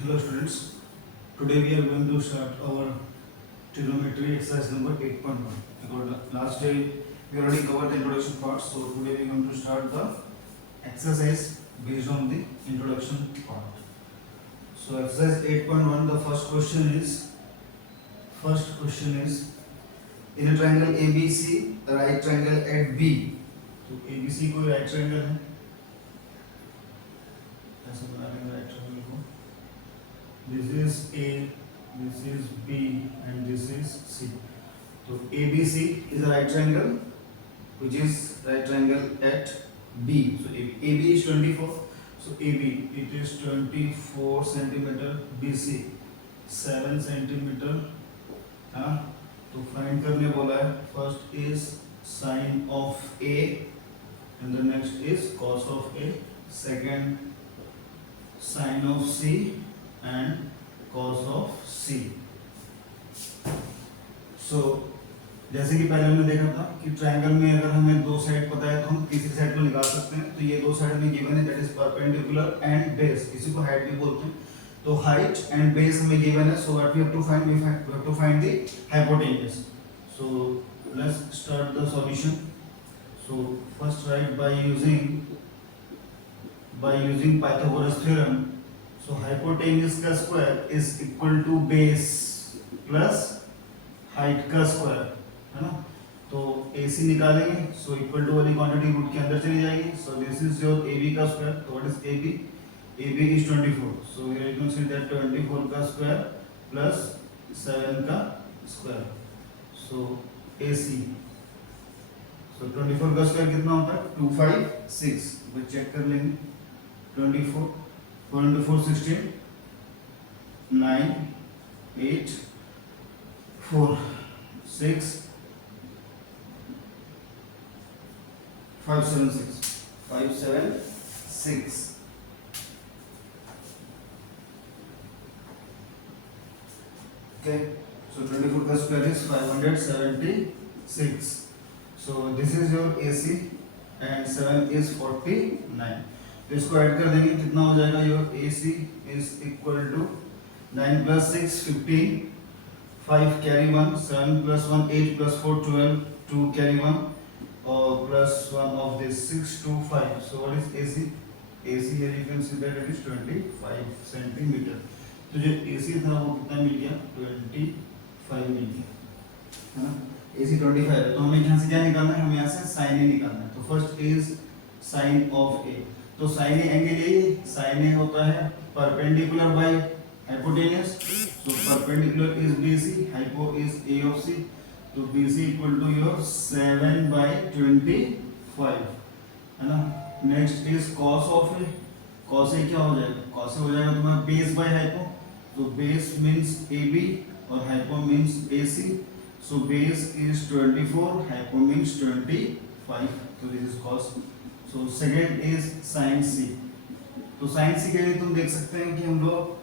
Hello students, today we are going to start our trigonometry exercise number 8.1. Because last day we already covered the introduction part, so today we are going to start the exercise based on the introduction part. So exercise 8.1, the first question is in a triangle ABC, the right triangle at B. तो ABC कोई right triangle है, ऐसे बना लेंगे right triangle को. This is A, this is B, and this is C. So ABC is a right triangle, which is right triangle at B. So AB is 24. So AB it is 24 centimeter. BC 7 centimeter. हाँ, तो find करने बोला है. First is sine of A, and the next is cos of A. Second sin of C and cos of C. So जैसे कि पहले हमने देखा था कि ट्रायंगल में अगर हमें दो साइड पता है तो हम तीसरी साइड को निकाल सकते हैं. तो ये दो साइड में गिवन है, that is perpendicular and base. इसी को हाइट भी बोलते हैं. तो हाइट एंड बेस हमें गिवन है, so what we have to find, we have to find the hypotenuse. So let's start the solution. So first write by using Pythagoras theorem. So hypotenuse का square is equal to base plus height का square, है ना. तो AC निकालेंगे, so equal to वाली quantity root के अंदर चली जाएगी. So this is your AB का square. So what is AB? AB is 24. So here you can see that 24 का square plus 7 का square. So AC. So 24 का square कितना होता है? 256. वो चेक कर लेंगे. 24 4 into 4 16, 9 8 4 6 5 7 6 5 7 6. Okay, so 24 का square is 576. So this is your AC and 7 is 49. तो इसको ऐड कर देंगे, कितना हो जाएगा. Your AC is equal to 9 plus 6 15, 5 carry 1, 7 plus 1 8 plus 4 12, 2 carry 1 और plus 1 of this 6 2 5. So what is AC? AC here you can see that it is 25 centimetre. तो जो AC था वो कितना मिल गया? 25 मिल गया, है ना. AC 25 है, तो हमें यहाँ से क्या निकालना है? हमें यहाँ से sin A निकालना है. तो first is sin of A. तो साइन ए एंगल यही है. साइन ए होता है perpendicular by hypotenuse. So perpendicular is BC, hypo is A of C. तो BC इक्वल टू योर 7/25, है ना. Next is cos of A. cos A क्या हो जाएगा? cos A हो जाएगा तुम्हारा बेस बाय हाइपो. तो बेस मींस AB और hypo means AC. So base is 24, hypo means 25. तो this is cos. So second is sine C. तो साइन C के लिए तुम देख सकते हैं कि हम लोग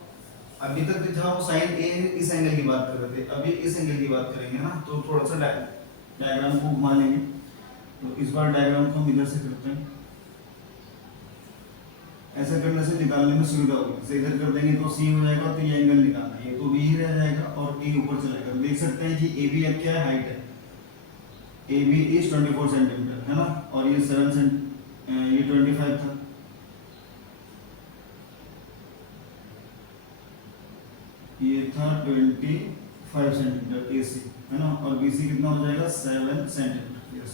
अभी तक जो था वो साइन A इस एंगल की बात कर रहे थे, अभी इस एंगल की बात करेंगे ना. तो थोड़ा सा डायग्राम को घुमा लेंगे. तो इस बार डायग्राम को हम इधर से करते हैं. ऐसा करने से निकालने में सुविधा होगी. से इधर कर देंगे तो C हो जाएगा, तो ये एंगल निकालना है. ये तो B ही रह जाएगा और A ऊपर चला जाएगा. देख सकते हैं कि AB अब क्या है? हाइट है. AB इज 24 सेंटीमीटर, है ना. और ये 7 सेंटीमीटर, ये 25 था. ये था 25 सेंटीमीटर AC, है ना. और BC कितना हो जाएगा? 7 सेंटीमीटर. यस,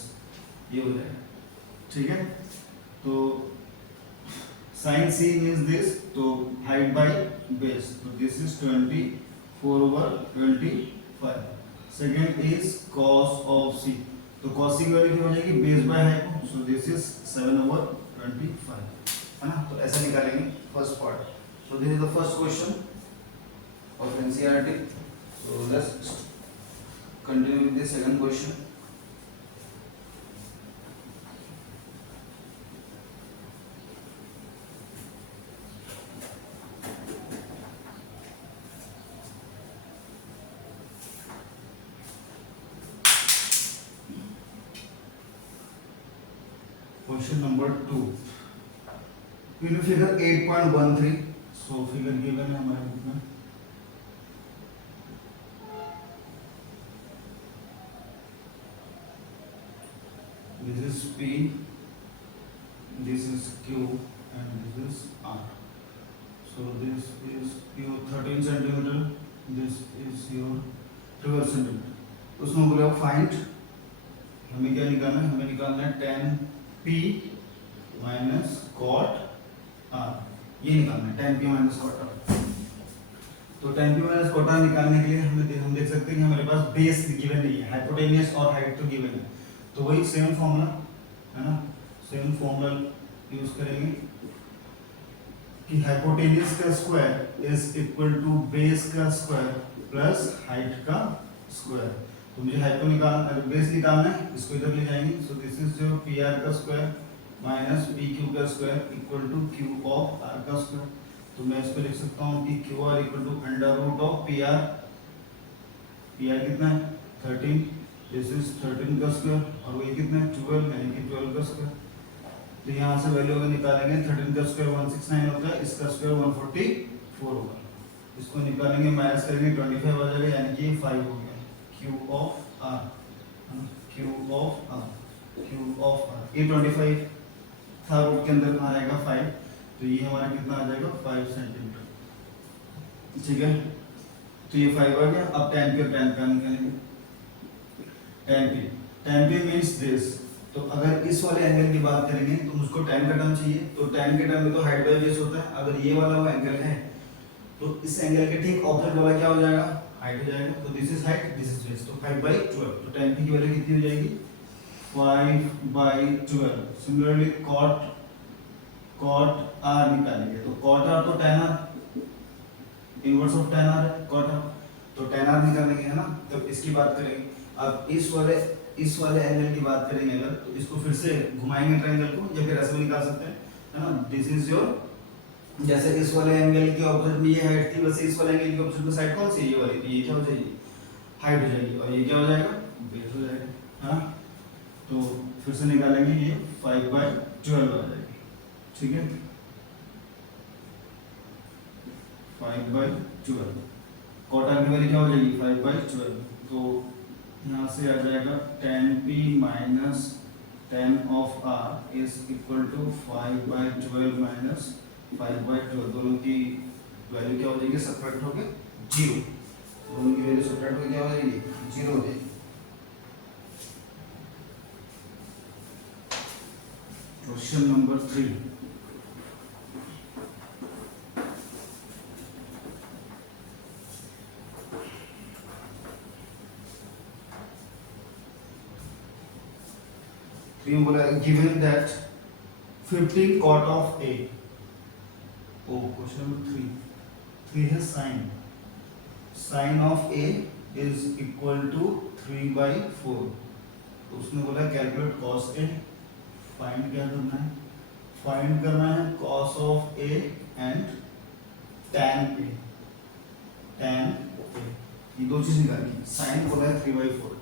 ये हो जाएगा. ठीक है. तो साइन C मींस दिस. तो हाइट बाय बेस. तो this is 24/25. Second is cos of C. तो cos C की वैल्यू क्या हो जाएगी? Base by hypo. So this is 7/25, है ना. तो ऐसा निकालेंगे first part. So this is the first question of NCERT. So let's continue with the second question. Question number 2. In figure 8.13, सो फिगर गिवन है हमारे बुक में, this is P, this is Q and this is R. So this is Q 13 centimeter, this is your 12 centimeter. उसमें बोला find, हमें क्या निकालना है, हमें निकालना है tan P minus cot R, ये निकालना है tan P minus cot R। तो tan P minus cot R निकालने के लिए हम देख सकते हैं कि हमारे पास बेस गिवन नहीं है, हाइपोटेनियस और हाइट तो गिवन है, तो वही सेम फॉर्मूला है ना, सेम फॉर्मूला यूज करेंगे कि हाइपोटेनियस का square is equal to base का स्क्वायर प्लस हाइट का स्क्वायर। तो मुझे हाइट को निकालना, बेस निकालना है, इसको इधर ले जाएंगे। So this is your P R का स्क्वायर माइनस पी क्यू का square equal to Q of R का स्क्वायर। तो मैं इसको लिख सकता हूँ कि Q R equal to under root of P R कितना है 13, दिस इज 13 का स्क्वायर, और वही कितना है 12, यानी कि 12 का स्क्वायर। तो यहाँ से वैल्यू अगर निकालेंगे 13 का स्क्वायर 169 होता है, इसका स्क्वायर 144 होगा। इसको निकालेंगे, माइनस करेंगे 25 आ जाएगा, यानी कि 5 हो गया। Q of R, Q of R, Q of R, ये 25 था, रूट के अंदर कहाँ रहेगा 5, तो ये हमारा कितना आ जाएगा 5 सेंटीमीटर। ठीक है, तो ये 5 आ गया। अब tan का निकालेंगे, tan p मीन्स दिस। तो अगर इस वाले एंगल की बात करेंगे तो मुझको tan का टर्म चाहिए, तो tan के टर्म में तो हाइट बाय बेस होता है। अगर ये वाला वो एंगल है तो इस एंगल के ठीक ऑपोजिट वाला क्या हो जाएगा, हाइट हो जाएगा। तो this is height, this is base, तो 5/12। तो tan p की वैल्यू कितनी हो जाएगी 5/12। सिमिलरली cot r निकालेंगे, तो cot r तो tan r, inverse of tan r है cot r, तो tan r निकालेंगे, है ना। तो इसकी बात करेंगे। अब इस वाले एंगल की बात करेंगे अगर, तो इसको फिर से घुमाएंगे ट्रायंगल को, या फिर ऐसे भी निकाल सकते हैं, है ना। दिस इज योर, जैसे इस वाले एंगल के ऑपोजिट में ये हाइट थी, वैसे इस वाले एंगल के ऑपोजिट में साइड कौन सी है, ये वाली, तो ये क्या हो जाएगी हाइट हो जाएगी, और ये क्या हो जाएगा बेस हो जाएगा, है ना। तो फिर से निकालेंगे, ये 5/12 आ जाएगी। ठीक है, 5/12, cot r की वैल्यू क्या हो जाएगी 5/12। तो यहाँ से आ जाएगा tan p minus tan of r is equal to 5/12 minus 5/12। दोनों की वैल्यू क्या हो जाएगी, सब्ट्रैक्ट होके 0, दोनों की वैल्यू सब्ट्रैक्ट होके क्या हो जाएगी 0 हो जाएगी। क्वेश्चन नंबर 3, बोला given that 15 cot of a, question number 3 है sin of a is equal to 3/4। तो उसने बोला कैलकुलेट cos a, फाइंड क्या करना है, फाइंड करना है cos of a and tan a, ये दो चीज निकालनी है। sin बोला है 3/4,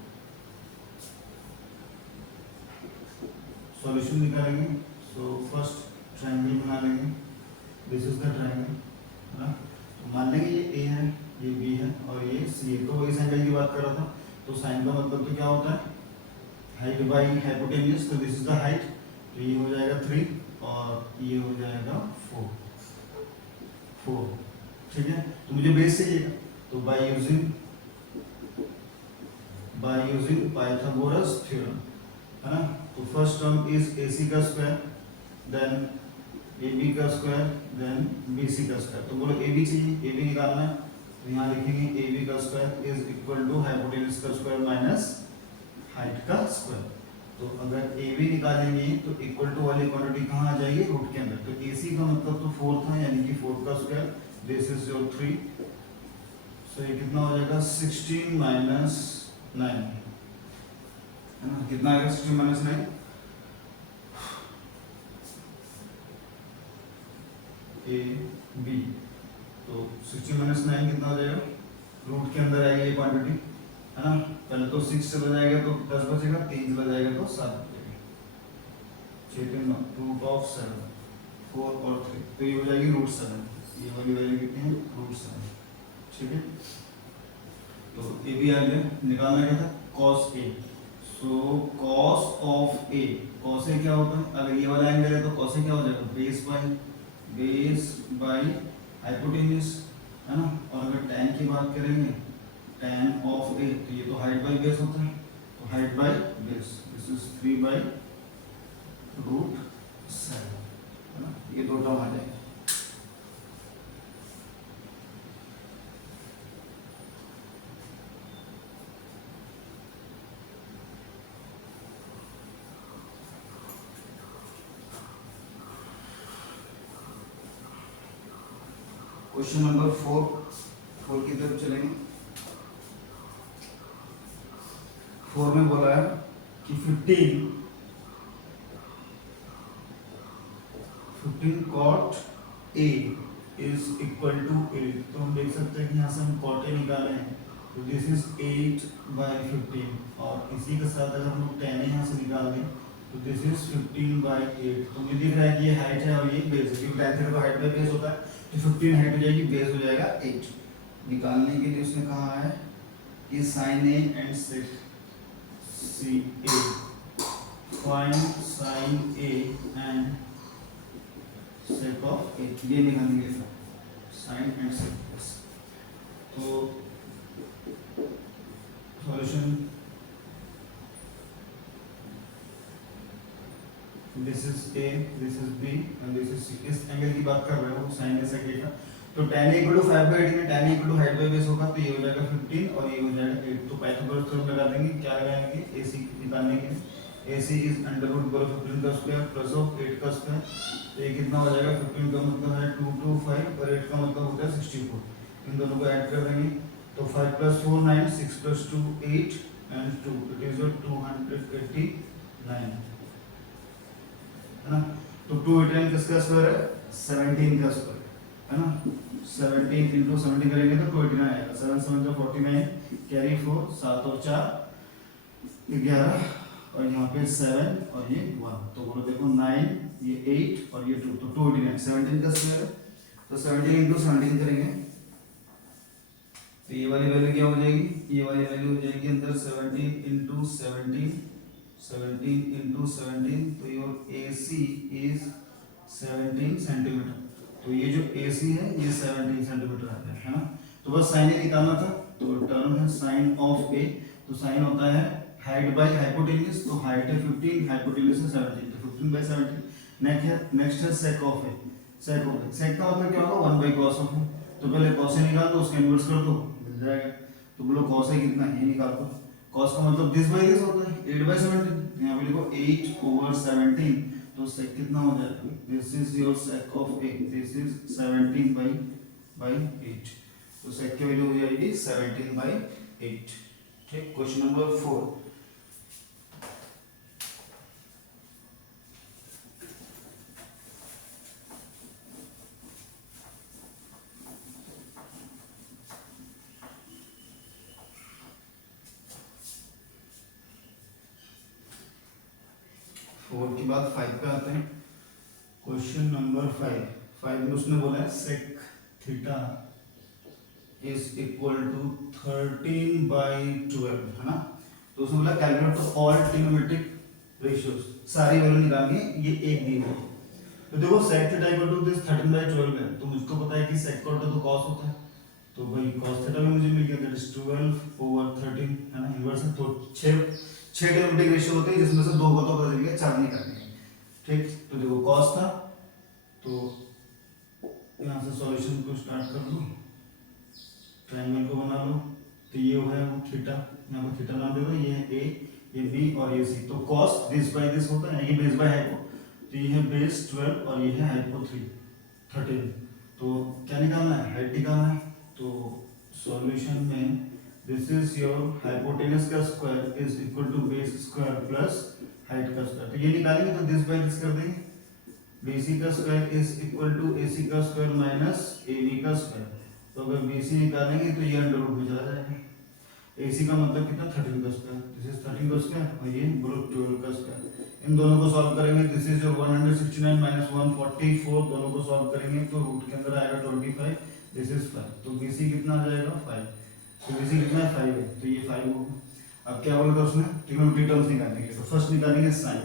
सॉल्यूशन निकालेंगे। सो फर्स्ट ट्रायंगल बना लेंगे, दिस इज द ट्रायंगल, है ना। तो मान लेंगे ये ए है, ये बी है और ये सी है। तो इस एंगल की बात कर रहा था, तो साइन का मतलब तो क्या होता है हाइट बाई हाइपोटेन्यूज। तो दिस इज द हाइट, तो ये हो जाएगा 3 और ये हो जाएगा 4। ठीक है, तो मुझे बेस चाहिए, तो बाय यूजिंग पाइथागोरस थ्योरम, है ना। तो फर्स्ट टर्म इज AC का स्क्वायर, देन AB का स्क्वायर, देन BC का स्क्वायर। तो बोलो AB चाहिए, AB निकालना है, तो यहाँ लिखेंगे AB का square is equal to hypotenuse का स्क्वायर माइनस हाइट का स्क्वायर। तो अगर AB निकालेंगे तो इक्वल टू वाली क्वांटिटी कहाँ आ जाएगी, रूट के अंदर। तो AC का मतलब तो 4 था, यानी कि 4 का स्क्वायर, दिस इज योर 3। सो ये कितना हो जाएगा 16 माइनस 9, है ना। कितना आएगा 16 माइनस 9, ए बी। तो 16 माइनस 9 कितना हो जाएगा, रूट के अंदर आएगी ये क्वांटिटी, है ना। पहले तो 6 चला जाएगा तो 10 बचेगा, 3 चला जाएगा तो 7 बचेगा, 6 रूट ऑफ 7, 4 और 3, तो ये हो जाएगी रूट 7। ये वाली वैल्यू कितनी है √7, ठीक है। तो ए भी आ गया, निकालना क्या था cos a, so cos of a, cos a क्या होता है, अगर ये वाला एंगल है तो cos a क्या हो जाएगा बेस बाय हाइपोटेन्यूज, है ना। और अगर tan की बात करेंगे tan ऑफ a, तो ये तो हाइट बाय बेस होता है, तो height by base, this is 3/√7, है ना, ये दो टर्म आ जाएगा। क्वेश्चन नंबर 4 की तरफ चलेंगे। 4 में बोला है कि 15 cot A is equal to 8, तो हम देख सकते हैं कि यहाँ से हम cot A निकाले हैं, तो दिस इज 8/15, और इसी के साथ अगर हम लोग tan A यहाँ से निकाल दें तो दिस इज 15/8। तो मुझे दिख रहा है कि ये हाइट है और ये बेस है, क्योंकि tan थीटा तो हाइट बाय बेस होता है, तो 15 हाइट हो जाएगी, बेस हो जाएगा 8। निकालने के लिए उसने कहा है कि sin A and sec CA, find sin A and sec of A, ये निकालेंगे sin and sec। तो solution, this is A, this is B and this is C। इस एंगल की बात कर रहे हो sin A sec A का, तो tan A = 5/8 में tan A = height by base होगा, तो ये हो जाएगा 15 और ये हो जाएगा 8। तो पाइथागोरस थ्योरम लगा देंगे, क्या लगाएंगे AC निकालने के लिए, AC इज √15 का स्क्वायर प्लस ऑफ 8 का स्क्वायर, तो ये कितना हो जाएगा, 15 का मतलब है 225 और 8 का मतलब होता है 64, इन दोनों को ऐड कर देंगे, तो 5 + 4 9, 6 + 2 8 एंड 2, इट इज 289, है ना। तो 289 किसका स्क्वायर है, 17 का स्क्वायर, है ना। 17 × 17 करेंगे तो 289 आएगा, 7 7 49, कैरी 4, 7 और 4 11, और यहाँ पे 7 और ये 1, तो बोलो देखो 9, ये 8 और ये 2, तो 289 17 का स्क्वायर है, तो 17 × 17 करेंगे तो ये वाली वैल्यू क्या हो जाएगी, ये वाली वैल्यू हो जाएगी अंदर 17 × 17, 17 × 17, तो योर AC इज 17 सेंटीमीटर, तो ये जो AC है ये 17 सेंटीमीटर आता है ना। तो बस साइन ए निकालना था, तो टर्म है साइन ऑफ ए, तो साइन होता है हाइट बाय हाइपोटेन्यूज, तो हाइट है 15, हाइपोटेन्यूज है 17, तो 15/17। नेक्स्ट है sake of A, sake of ए, सेक का मतलब क्या होगा 1/cos ऑफ ए, तो पहले cos ए निकाल दो, उसका इन्वर्स कर दो, मिल जाएगा। तो बोलो cos ए कितना है, ये निकाल दो, cos का मतलब दिस बाय दिस होता है 8/17, यहाँ पे लिखो 8/17, तो सेक कितना हो जाएगा, this is your sake of A, this is 17/8, तो सेक की वैल्यू हो जाएगी 17/8, ठीक। क्वेश्चन नंबर 4, 4 के बाद 5 पे आते हैं। क्वेश्चन नंबर 5 में उसने बोला है sec theta is equal to 13/12, है ना। तो उसने बोला कैलकुलेट ऑल ट्रिग्नोमेट्रिक रेशियोज, सारी वैल्यू निकालनी है, ये एक दी है। तो देखो sec theta equal to this 13/12 है, तो मुझको पता है कि सेक का उल्टा तो cos होता है, तो भाई cos थीटा में मुझे मिल गया, दैट इज 12/13, है ना, इनवर्स है। तो 6 ट्रिग्नोमेट्रिक रेशियो होते हैं, जिसमें से 2 को तो पता चल गया, 4 नहीं करनी है, ठीक। तो देखो cos था, तो यहाँ से सॉल्यूशन को स्टार्ट कर लो, ट्रायंगल को बना लो, तो ये है वो थीटा, यहाँ पर थीटा नाम दे दो, ये है a, ये b और ये c। तो cos दिस बाय दिस होता है, ये बेस बाय हाइपो, तो ये है बेस 12 और ये है हाइपो 13। तो क्या निकालना है, हाइट निकालना है। तो सॉल्यूशन में दिस इज योर हाइपोटेनस का square is equal to base square plus height का स्क्वायर, तो ये निकालेंगे तो दिस बाय दिस कर देंगे, BC का square is equal to AC का स्क्वायर माइनस AB का स्क्वायर, तो अगर BC निकालेंगे तो ये अंडर रूट में चला जाएगा, AC का मतलब कितना 13 का स्क्वायर, दिस इज 13 का स्क्वायर और ये बोलो 12 का स्क्वायर, इन दोनों को सॉल्व करेंगे, दिस इज योर 169 माइनस 144, दोनों को सॉल्व करेंगे तो रूट के अंदर आएगा 25, दिस इज 5, तो BC कितना आ जाएगा 5, तो BC कितना है 5 है, तो ये 5 होगा। अब क्या बोला था उसने, ट्रिग्नोमेट्री टर्म्स निकालने के, तो फर्स्ट निकालेंगे साइन,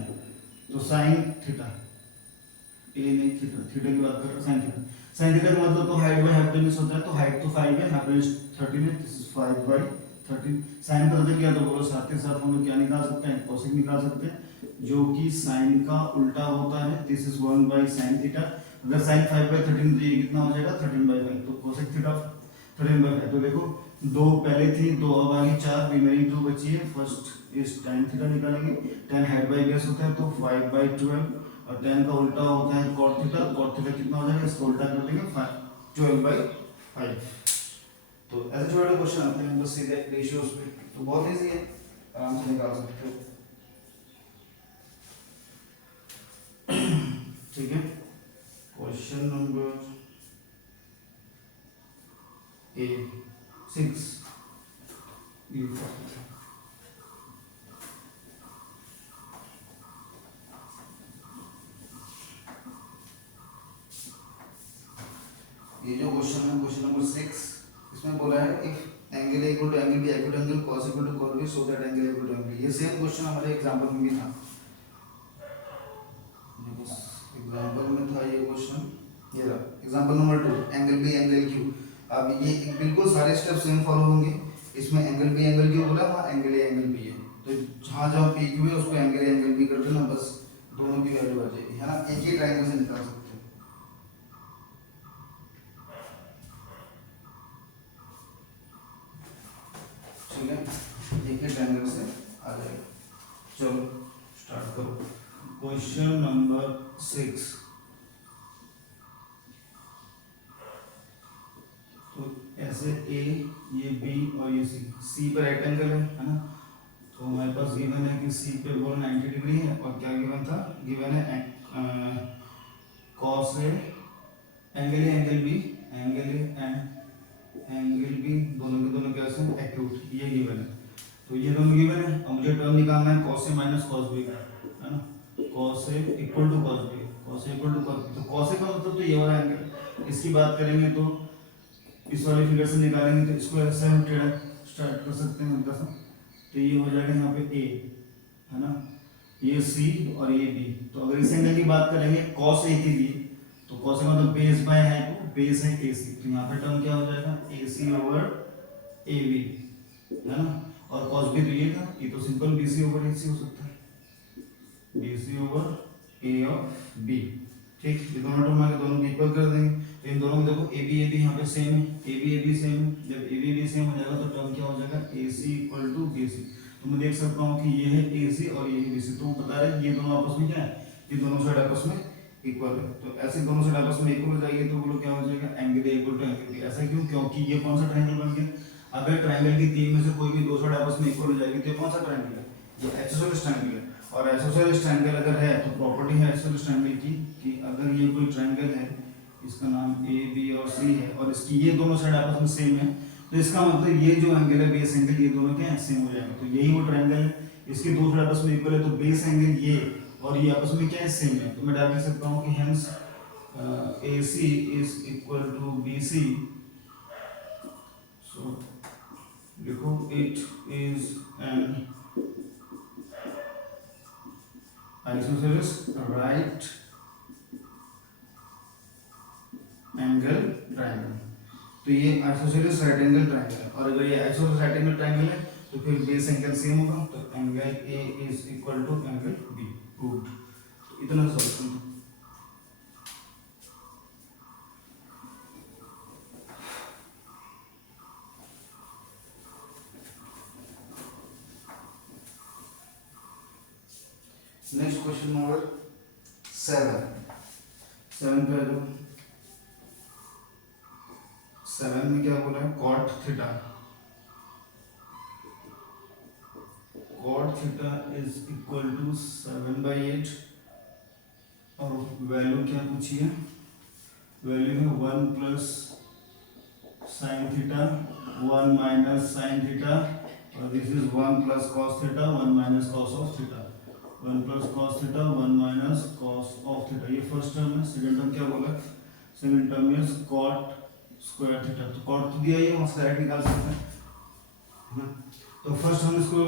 तो साइन थीटा, ये नहीं थीटा, थीटा की बात कर रहा साइन थीटा, साइन थीटा का मतलब तो हाइट बाय हाइपोटेन्यूज होता है, तो हाइट तो 5 है, हाइपोटेन्यूज 13 है, दिस इज 5 बाय 13। साइन का मतलब क्या, तो बोलो साथ के साथ हम लोग क्या निकाल सकते हैं, कोसेक निकाल सकते हैं, जो कि साइन का उल्टा होता है, this is 1 by sin theta. अगर sin 5 बाय 13 तो ये कितना हो जाएगा 13 बाय 5, तो कोसेक थीटा 13 बाय 5। तो देखो दो पहले थी, दो अब आ गई 4, रिमेनिंग 2 बची है। फर्स्ट इस tan थीटा निकालेंगे, tan हाइट बाय बेस होता है तो 5 बाय 12, और tan का उल्टा होता है cot थीटा, cot थीटा कितना हो जाएगा, इसको उल्टा कर देंगे 12 बाय 5। तो ऐसे छोटे क्वेश्चन आते हैं बस सीधे रेशियोज पे, तो बहुत इजी है, आराम से निकाल सकते हो। ठीक है, क्वेश्चन नंबर 6, ये जो क्वेश्चन है क्वेश्चन नंबर 6, इसमें बोला है if angle equal to angle B acute angle cos equal to cos B so that angle equal to angle, ये सेम क्वेश्चन हमारे एग्जांपल में भी था, एग्जांपल में था ये क्वेश्चन, ये रहा example number 2, angle B angle Q. अब ये बिल्कुल सारे स्टेप सेम फॉलो होंगे, इसमें एंगल बी एंगल क्यू बोला, वहाँ एंगल ए एंगल बी है, तो जहाँ जहाँ पी क्यू है उसको एंगल ए एंगल बी कर देना, बस दोनों की वैल्यू आ जाएगी, है ना, एक ही ट्रायंगल से निकाल सकते हैं। ठीक है, एक ही ट्रायंगल से आ जाएगा। चलो स्टार्ट करो, क्वेश्चन नंबर 6। तो ऐसे ए, ये बी और ये सी पर राइट एंगल है ना, तो हमारे पास गिवन है कि सी पे बोल 90 डिग्री है, और क्या गिवन था, गिवन है cos A angle A angle B, angle A and angle B दोनों के दोनों कैसे एक्यूट, ये गिवन है। तो ये दोनों गिवन है, अब मुझे टर्म निकालना है cos A minus cos B का, है ना, cos A equal to cos B, cos A equal to cos B, तो cos ए का मतलब तो ये वाला एंगल, इसकी बात करेंगे तो इस वाले फिगर से निकालेंगे, तो इसको ऐसे हम टेढ़ा स्टार्ट कर सकते हैं हल्का सा, तो ये हो जाएगा यहाँ पे a, है ना, ये c और ये b। तो अगर इस एंगल की बात करेंगे cos a की b, तो cos a मतलब बेस बाय है, तो बेस है ac, तो यहाँ पे टर्म क्या हो जाएगा ac ओवर ab, है ना, और cos b तो ये था, ये तो सिंपल bc ओवर ac हो सकता है, bc over a of b। ठीक, ये दोनों टर्म आके दोनों को इक्वल कर देंगे, तो इन दोनों में देखो ए बी यहाँ पे सेम है, ए बी सेम है, जब ए बी सेम हो जाएगा तो टर्म क्या हो जाएगा ए सी इक्वल टू बी सी। तो मैं देख सकता हूँ कि ये है ए सी और ये है बी सी, तो बता रहे हैं ये दोनों आपस में क्या है, ये दोनों साइड आपस में इक्वल है, तो ऐसे दोनों साइड आपस में इक्वल हो जाएगी, तो बोलो क्या हो जाएगा angle A equal to angle B. ऐसा क्यों, क्योंकि ये कौन सा ट्रायंगल बन गया, अगर ट्रायंगल की तीन में से कोई भी दो साइड आपस में इक्वल हो जाएगी तो कौन सा ट्रायंगल है, ये आइसोसेलेस ट्रायंगल है, और आइसोसेलेस ट्रायंगल अगर है तो प्रॉपर्टी है आइसोसेलेस ट्रायंगल की कि अगर ये कोई ट्रायंगल है, इसका नाम ए बी और सी है, और इसकी ये दोनों साइड आपस में सेम है, तो इसका मतलब ये जो एंगल है बेस एंगल, ये दोनों क्या है सेम हो जाएगा, तो यही वो ट्रायंगल है, इसके दो साइड आपस में इक्वल है, तो बेस एंगल ये और ये आपस में क्या है सेम है, तो मैं डाल सकता हूँ कि hence AC is equal to BC। So लिखो it is an isosceles right angle triangle, तो ये आइसोसेलेस राइट एंगल ट्रायंगल है, और अगर ये आइसोसेलेस राइट एंगल ट्रायंगल है तो फिर बेस एंगल सेम होगा, तो angle A is equal to angle B। Good, तो इतना सॉल्व। नेक्स्ट क्वेश्चन नंबर 7 पे आ जाओ। 7 में क्या बोला है, cot theta, cot theta is equal to 7/8, और वैल्यू क्या पूछी है, वैल्यू है 1 plus sine theta 1 minus sine theta, और this is 1 plus cos theta 1 minus cos of theta, 1 plus cos theta 1 minus cos of theta, ये first term है। Second term क्या बोला, second term is cot square theta, तो cot तो दिया ही है, वहां से डायरेक्ट निकाल सकते हैं, है ना। तो फर्स्ट हम इसको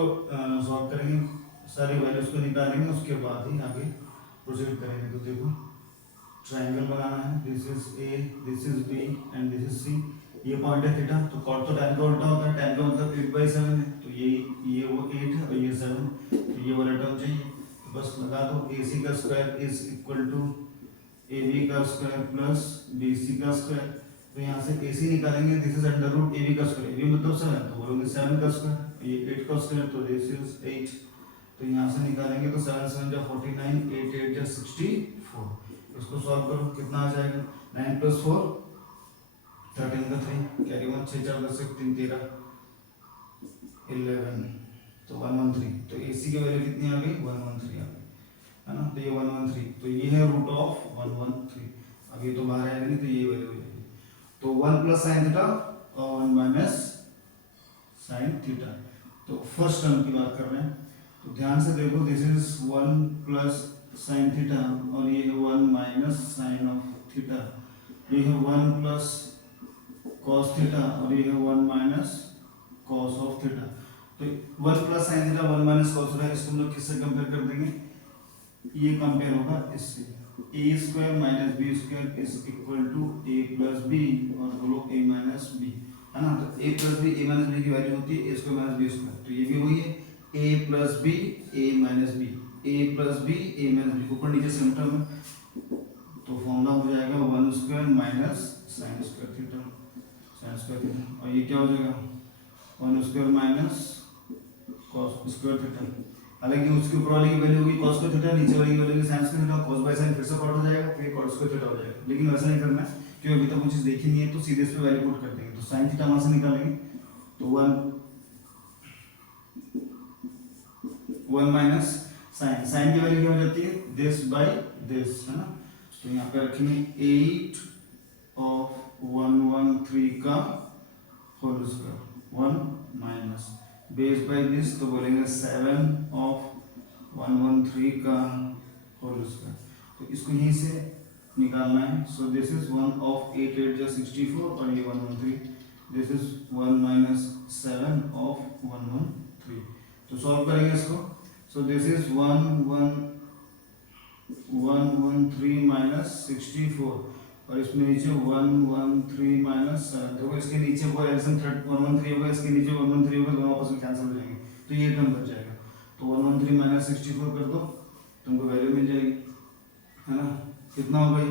सॉल्व करेंगे, सारी वैल्यूज को निकालेंगे, उसके बाद ही आगे प्रोसीड करेंगे। तो देखो ट्रायंगल बनाना है, this is A, this is B and this is C, ये पॉइंट है थीटा, तो कॉट तो tan का उल्टा होता है, tan का मतलब 8/7 है, तो ये वो 8 है और ये 7, तो ये वाला टर्म चाहिए, तो बस लगा दो AC का square is equal to AB का स्क्वायर प्लस BC का स्क्वायर, तो यहाँ से AC निकालेंगे, this is under root AB का स्क्वायर, AB मतलब 7, तो बोलोगे 7 का स्क्वायर, ये 8 का स्क्वायर, तो दिस इज 8, तो यहाँ से निकालेंगे तो 7 7 जा 49, 8 8 जा 64, इसको सॉल्व करो, कितना आ जाएगा, 9 + 4 13 का 3, कैरी 1, 6 4 10 3 13 11, तो 113, तो AC की वैल्यू कितनी आ गई, 113 आ गई, है ना। तो ये 113, तो ये है रूट ऑफ 113, अब ये तो बाहर आएगा नहीं, तो ये वैल्यू हो जाएगी, तो 1 प्लस साइन थीटा और 1 माइनस साइन थीटा। तो फर्स्ट टर्म की बात कर रहे हैं, तो ध्यान से देखो, this is 1 plus sine theta और ये है 1 माइनस साइन ऑफ थीटा, ये है 1 प्लस cos थीटा और ये है 1 माइनस cos ऑफ थीटा, तो 1 plus sine theta 1 minus cos theta, इसको हम लोग किससे कंपेयर कर देंगे, ये कंपेयर होगा इससे, a square minus B square is equal to a plus B, और बोलो a माइनस बी, है ना। तो a plus B, a minus B की वैल्यू होती है a square minus B square, तो ये भी वही है a plus B a minus B, a plus B a minus B, ऊपर नीचे सेम टर्म है, तो फॉर्मूला हो जाएगा 1 square minus sine square theta, sine square theta, और ये क्या हो जाएगा 1 square minus cos square theta, हालांकि उसके ऊपर वाली की वैल्यू होगी cos स्क्वायर थीटा, नीचे वाली की वैल्यू होगी sin square theta, cos by sin फिर से कॉट हो जाएगा, फिर cot स्क्वायर थीटा हो जाएगा, लेकिन वैसा नहीं करना है क्योंकि अभी तक वो चीज देखी नहीं है, तो सीधे इस पे वैल्यू पुट कर देंगे, तो sin थीटा वहां से निकालेंगे, तो 1 माइनस sin की वैल्यू क्या हो जाती है दिस बाय दिस, है ना। तो यहाँ पे रखेंगे 8 ऑफ 113 का whole square, 1 minus base by this, तो बोलेंगे 7 ऑफ 113 का होल स्क्वायर, तो इसको यहीं से निकालना है, सो दिस इज 1 ऑफ 8 8 जा 64 और ये 113, दिस इज 1 माइनस 7 ऑफ 113, तो सॉल्व करेंगे इसको, सो दिस इज 113 माइनस 64, और इसमें नीचे 113 माइनस 7, देखो इसके नीचे वो एडिशन 113 होगा, इसके नीचे 113 होगा, दोनों आपस में कैंसिल हो जाएंगे, तो ये टर्म बच जाएगा, तो 113 माइनस 64 कर दो, तुमको वैल्यू मिल जाएगी, है ना। कितना होगा ये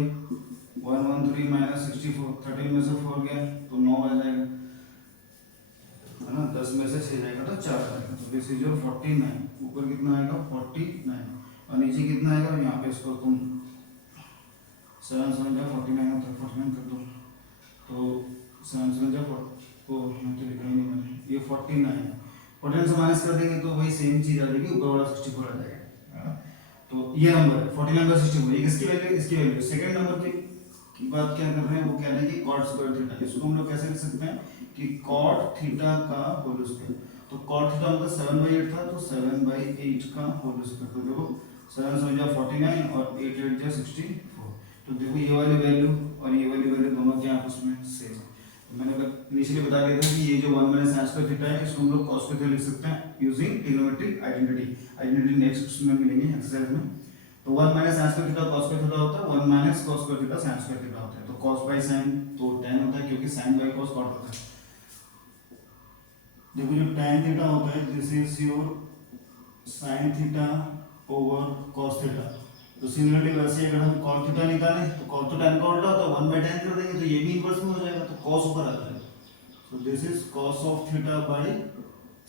113 माइनस 64, 13 में से 4 गया तो 9 आ जाएगा, है ना, 10 में से 6 जाएगा तो 4 आएगा, तो दिस इज योर 49, ऊपर कितना आएगा 49, और नीचे कितना आएगा, यहाँ पे इसको तुम 7 7 जा 49 होता है, 49 कर दो, तो 7 7 जा 4 को यहाँ तो लिखा ही नहीं मैंने, ये 49, 49 से माइनस कर देंगे तो वही सेम चीज आ जाएगी, ऊपर वाला 64 आ जाएगा, तो ये नंबर है 49 का 64, ये किसकी वैल्यू, इसकी वैल्यू। सेकंड नंबर की बात क्या कर रहे हैं, वो कह रहे हैं कि cot स्क्वायर थीटा, इसको हम लोग कैसे लिख सकते हैं कि cot थीटा का होल स्क्वायर, तो cot थीटा मतलब 7/8 था, तो 7/8 का होल स्क्वायर, तो देखो 7 7 जा 49 और 8 8 जा 64, तो देखो ये वाली वैल्यू और ये वाली वैल्यू दोनों के आपस में सेम है, तो मैंने इनिशियली बता दिया था कि ये जो 1 माइनस sin स्क्वायर थीटा है, इसको हम लोग cos स्क्वायर थीटा लिख सकते हैं यूजिंग ट्रिग्नोमेट्रिक आइडेंटिटी नेक्स्ट में मिलेंगे एक्सरसाइज में, तो 1 minus sin square theta cos square theta होता है, 1 minus cos square theta sin square theta होता है, तो cos बाय sin तो tan होता है, क्योंकि sin बाय cos cot होता है, देखो जो tan थीटा होता है this is your sin theta over cos theta, तो सिमिलरली वैसे अगर हम cos थीटा निकालें तो cos तो tan का उल्टा होता है, 1/tan कर देंगे तो ये भी इनवर्स में हो जाएगा, तो cos ऊपर आता है, so this is cos of theta by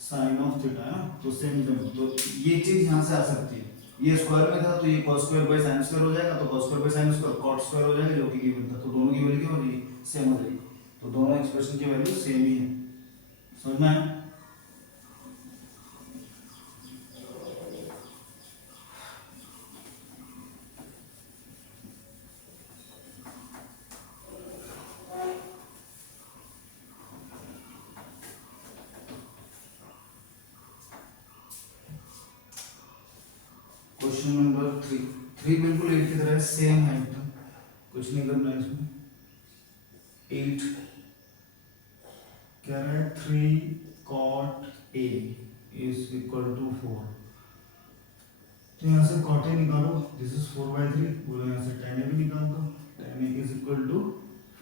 sin of theta, है ना, तो सेम टर्म, तो ये चीज यहाँ से आ सकती है, ये स्क्वायर में था तो ये cos square by sin square हो जाएगा, तो cos square by sin square cot square हो जाएगा, जो कि गिवन था, तो दोनों की वैल्यू क्या हो जाएगी सेम हो जाएगी, तो दोनों एक्सप्रेशन की वैल्यू सेम ही है, समझ में आया। 3 बिल्कुल 8 की तरह है, सेम है एकदम, कुछ नहीं करना है इसमें। 8 क्या है, 3 cot A is equal to 4। तो यहाँ से cot A निकालो, दिस इज 4/3, बोलो यहाँ से tan A भी निकाल दो, tan A is equal to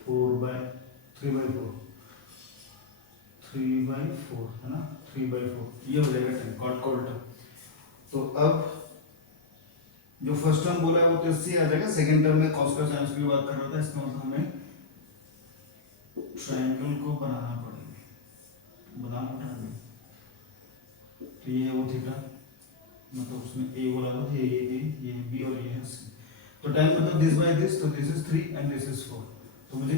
3/4, 3/4 है ना, 3/4 ये हो जाएगा tan cot का उल्टा। तो अब जो फर्स्ट टर्म बोला है वो तो इससे आ जाएगा, सेकंड टर्म में cos का sin की बात कर रहा था, इसका मतलब हमें ट्रायंगल को बनाना पड़ेगा, बनाना उठाना। तो ये है वो थीटा, मतलब उसमें a बोला था, ये b और ये है c। तो tan मतलब दिस बाय दिस, तो this is 3 and this is 4। तो मुझे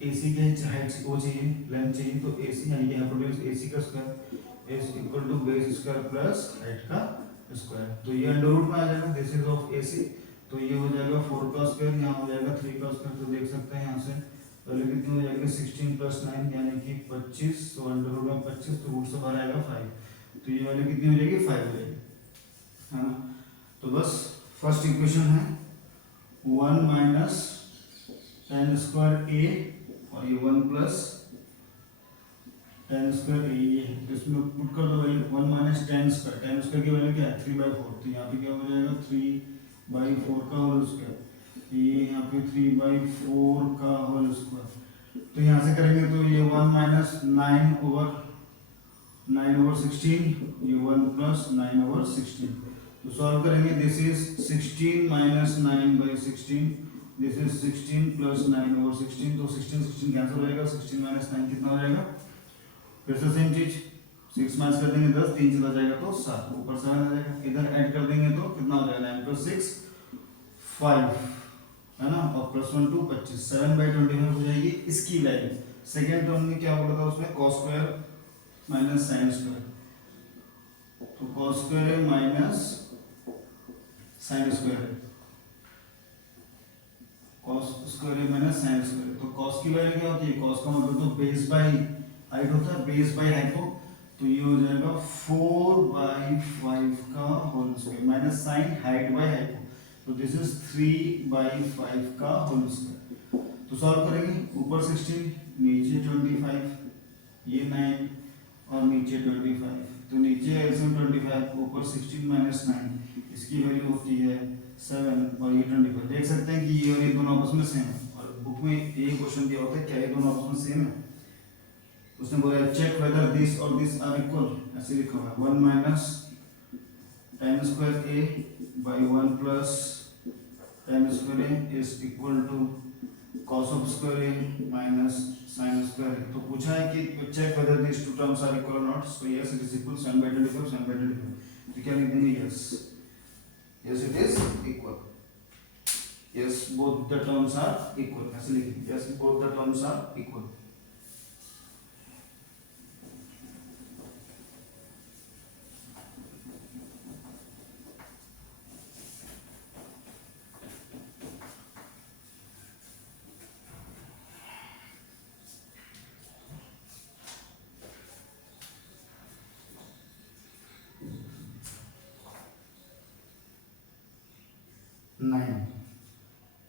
AC की हाइट वो चाहिए, लेंथ चाहिए, तो AC यानी कि हाइपोटेन्यूज AC का square is equal to base square plus height का स्क्वायर। तो ये अंडर रूट में आ जाएगा, दिस इज ऑफ AC, तो ये हो जाएगा 4 का स्क्वायर, यहाँ हो जाएगा 3 का स्क्वायर। तो देख सकते हैं यहाँ से वैल्यू कितनी हो जाएगी, 16 प्लस 9 यानी कि 25। तो अंडर रूट में 25, तो रूट से बाहर आएगा 5, तो ये वैल्यू कितनी हो जाएगी, 5 हो जाएगी, है ना। तो बस फर्स्ट इक्वेशन है 1 माइनस tan स्क्वायर A और ये 1 प्लस tan स्क्वायर A ये है, तो इसमें पुट कर दो वैल्यू 1 माइनस tan स्क्वायर की वैल्यू क्या है, 3/4। तो यहाँ पे क्या हो जाएगा, 3/4 का होल स्क्वायर, ये यहाँ पे 3/4 का होल स्क्वायर। तो यहाँ से करेंगे तो ये 1 माइनस 9/16, ये 1 प्लस 9/16। तो सॉल्व करेंगे, this is 16 minus 9/16, this is 16 plus 9/16। तो 16 कैंसिल हो जाएगा, 16 माइनस 9 कितना हो जाएगा, फिर से सेम चीज, 6 माइनस कर देंगे 10, 3 चला जाएगा तो 7, ऊपर 7 आ जाएगा, इधर ऐड कर देंगे तो कितना हो जाएगा, 9 प्लस 6 5, है ना, और प्लस 1 2 25, 7/25 हो जाएगी इसकी वैल्यू। सेकंड टर्म में क्या बोला था उसमें, cos square minus sin square, तो cos स्क्वायर है माइनस sin स्क्वायर है, cos स्क्वायर है माइनस sin स्क्वायर। तो cos की वैल्यू क्या होती है, cos का मतलब तो बेस बाय हाइट होता है, बेस बाय हाइपो, तो ये हो जाएगा 4/5 का whole square minus sin height by hypo, तो दिस इज 3/5 का होल स्क्वायर। तो सॉल्व करेंगे, ऊपर 16 नीचे 25, ये 9 और नीचे 25, तो नीचे एलसीएम 25, ऊपर 16 माइनस 9, इसकी वैल्यू होती है 7 और ये 25। देख सकते हैं कि ये और ये दोनों आपस में सेम है, और बुक में ये क्वेश्चन दिया होता है क्या ये दोनों आपस में सेम है। उसने बोला चेक वेदर दिस और दिस आर इक्वल, ऐसे लिखा हुआ है 1 माइनस tan स्क्वायर A बाय 1 प्लस tan square A is equal to cos of square A minus sin square A। तो पूछा है कि check whether this two terms are equal और not, so yes it is equal 7/25, 7/25। तो क्या लिख देंगे, yes, yes it is equal, yes both the terms are equal, ऐसे लिखेंगे, yes both the terms are equal.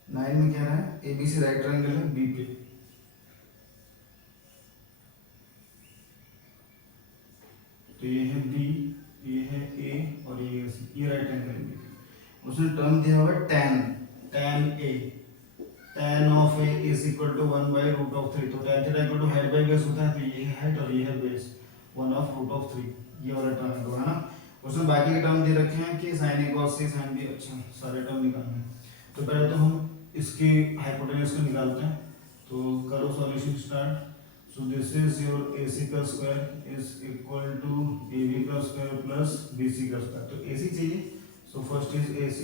Nine में क्या रहा है, एबीसी राइट ट्रायंगल है बी पे, तो ये है बी, ये है ए और ये राइट एंगल है बी। उसने टर्म दिया हुआ है tan A, tan of A is equal to 1/√3। तो tan theta equal to height by base होता है, तो ये है हाइट और ये है बेस, 1/√3, ये वाला टर्म है ना। उसमें बाकी के टर्म दे रखे हैं कि sin A cos C sin B, अच्छा सारे टर्म निकालने हैं। तो पहले तो हम इसकी हाइपोटेन्यूज को निकालते हैं, तो करो solution start. So this is your AC का square is equal to AB का स्क्वायर प्लस BC का स्क्वायर। तो AC चाहिए, so first is AC,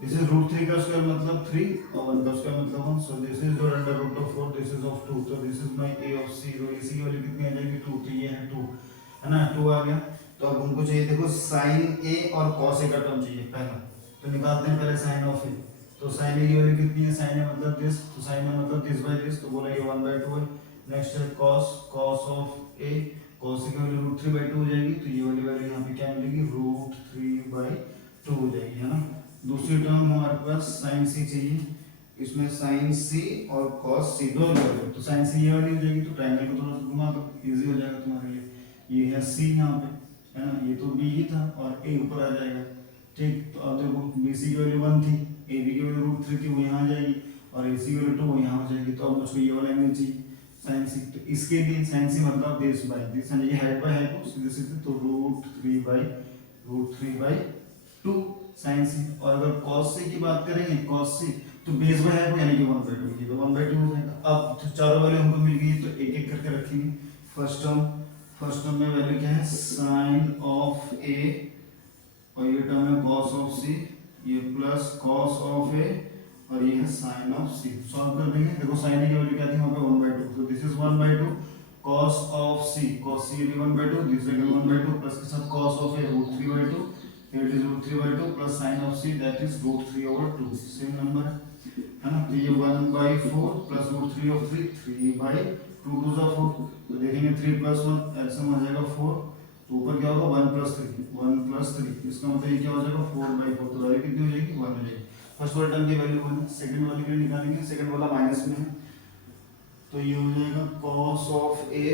this is √3 का स्क्वायर मतलब 3 और 1 का स्क्वायर मतलब 1, so this is your under root of 4, this is of 2, तो this is my A of C। तो AC की वैल्यू कितनी आ जाएगी, 2, तो ये है 2, है ना, 2 आ गया। तो अब हमको चाहिए, देखो sin A और cos A का टर्म चाहिए पहला, तो निकालते हैं पहले sin ऑफ A। तो sin A की वैल्यू कितनी है, sin A मतलब दिस, तो sin A मतलब दिस बाय दिस, तो बोला ये 1/2 है। नेक्स्ट है cos of A, cos A की वैल्यू √3/2 हो जाएगी, तो ये वाली वैल्यू यहाँ पे क्या मिलेगी, √3/2 हो जाएगी, है ना। दूसरी टर्म हमारे पास साइन सी चाहिए, इसमें साइन सी और कॉस सी दोनों वैल्यू, तो साइन सी ये वाली हो जाएगी, तो ट्रायंगल को थोड़ा सा घुमा दो, इजी हो जाएगा तुम्हारे लिए। ये है सी यहाँ पे, है ना, ये तो बी ही था और ए ऊपर आ जाएगा। ठीक, तो अब देखो बी सी की वैल्यू 1 थी, ए बी की वैल्यू √3 थी, वो यहाँ आ जाएगी, और ए सी की वैल्यू 2 वो यहाँ हो जाएगी। तो अब मुझको ये वाला एंगल चाहिए साइन सी, तो इसके लिए साइन सी मतलब दिस बाय दिस, यानी ये हाइट बाय हाइट को सीधे सीधे, तो √3/2 साइन सी। और अगर कॉस सी की बात करेंगे, कॉस सी तो बेस बाय हाइट को यानी कि 1/2 की, तो 1/2 हो जाएगा। अब तो चारों वैल्यू हमको मिल गई, तो एक एक करके रखेंगे। फर्स्ट टर्म में वैल्यू क्या है, साइन ऑफ ए, और ये टर्म है कॉस ऑफ सी, ये प्लस कॉस ऑफ ए, और ये है साइन ऑफ सी। सॉल्व कर देंगे, देखो साइन ए की वैल्यू क्या थी वहां पे 1/2, तो this is 1/2 cos of c, cos c is 1/2, this is 1/2 plus के साथ cos of a √3/2, here it is √3/2 plus sin of c that is √3/2, same number है ना। तो ये 1/4 प्लस √3 3/2 2 जा 4, तो देखेंगे 3 + 1 एलसीएम आ जाएगा 4, तो ऊपर क्या होगा 1 + 3, इसका मतलब ये क्या हो जाएगा 4/4, तो वैल्यू कितनी हो जाएगी 1 हो जाएगी। फर्स्ट वाले टर्म की वैल्यू 1 है, सेकंड वाले के लिए निकालेंगे, सेकंड वाला माइनस में है, तो ये हो जाएगा cos of A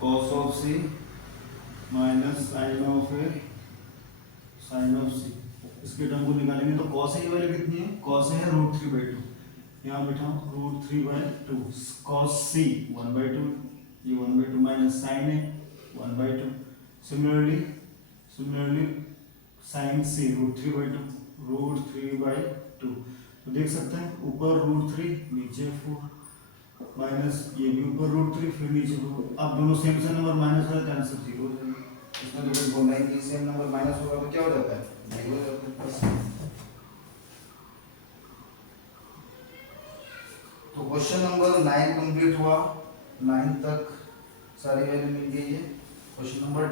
cos of C minus sine of A sine of C. इसके टर्म को निकालेंगे, तो cos ए की वैल्यू कितनी है, cos ए है √3/2, यहाँ बिठाओ √3/2, cos सी 1/2, ये 1/2 माइनस साइन ए 1/2, सिमिलरली साइन सी √3/2, तो देख सकते हैं ऊपर √3 नीचे 4, माइनस ये भी ऊपर √3 फिर नीचे 4, अब दोनों सेम नंबर माइनस हो जाए तो आंसर 0 हो जाएगा। इसमें तो कोई बोलना ही नहीं, सेम नंबर माइनस होगा तो क्या हो जाता है, नहीं हो जाता है। तो क्वेश्चन नंबर 9 कंप्लीट हुआ, 9 तक सारी वैल्यू मिल गई है। क्वेश्चन नंबर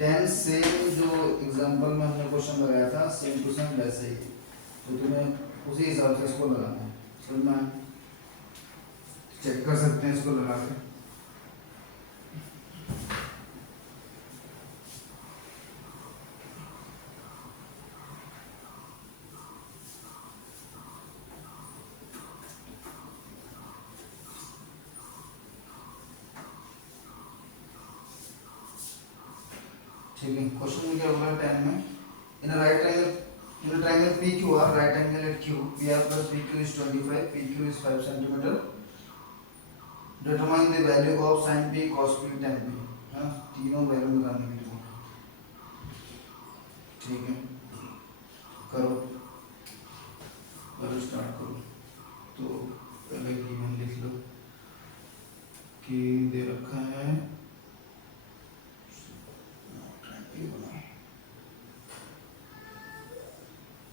10 से जो एग्जांपल में हमने क्वेश्चन लगाया था सेम टू सेम वैसे ही, तो तुम्हें उसी हिसाब से इसको लगाना है, समझना है, चेक कर सकते हैं इसको लगा के। ठीक है, क्वेश्चन में क्या बोला 10 में, इन triangle PQR, right angle at Q, PR plus PQ is 25, PQ is 5 centimeter. Determine the value of sin P, cos P, tan P. हाँ, तीनों वैल्यू निकालने के लिए। ठीक है, करो स्टार्ट करो। तो पहले गिवन लिख लो कि दे रखा है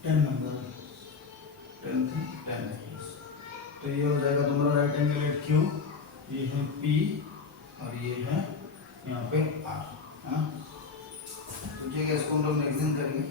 10 नंबर 10 है, तो ये हो जाएगा तुम्हारा राइट एंगल एट क्यू, ये है P और ये है यहाँ पे R, है ना। तो ठीक है, इसको हम लोग नेक्स्ट दिन करेंगे।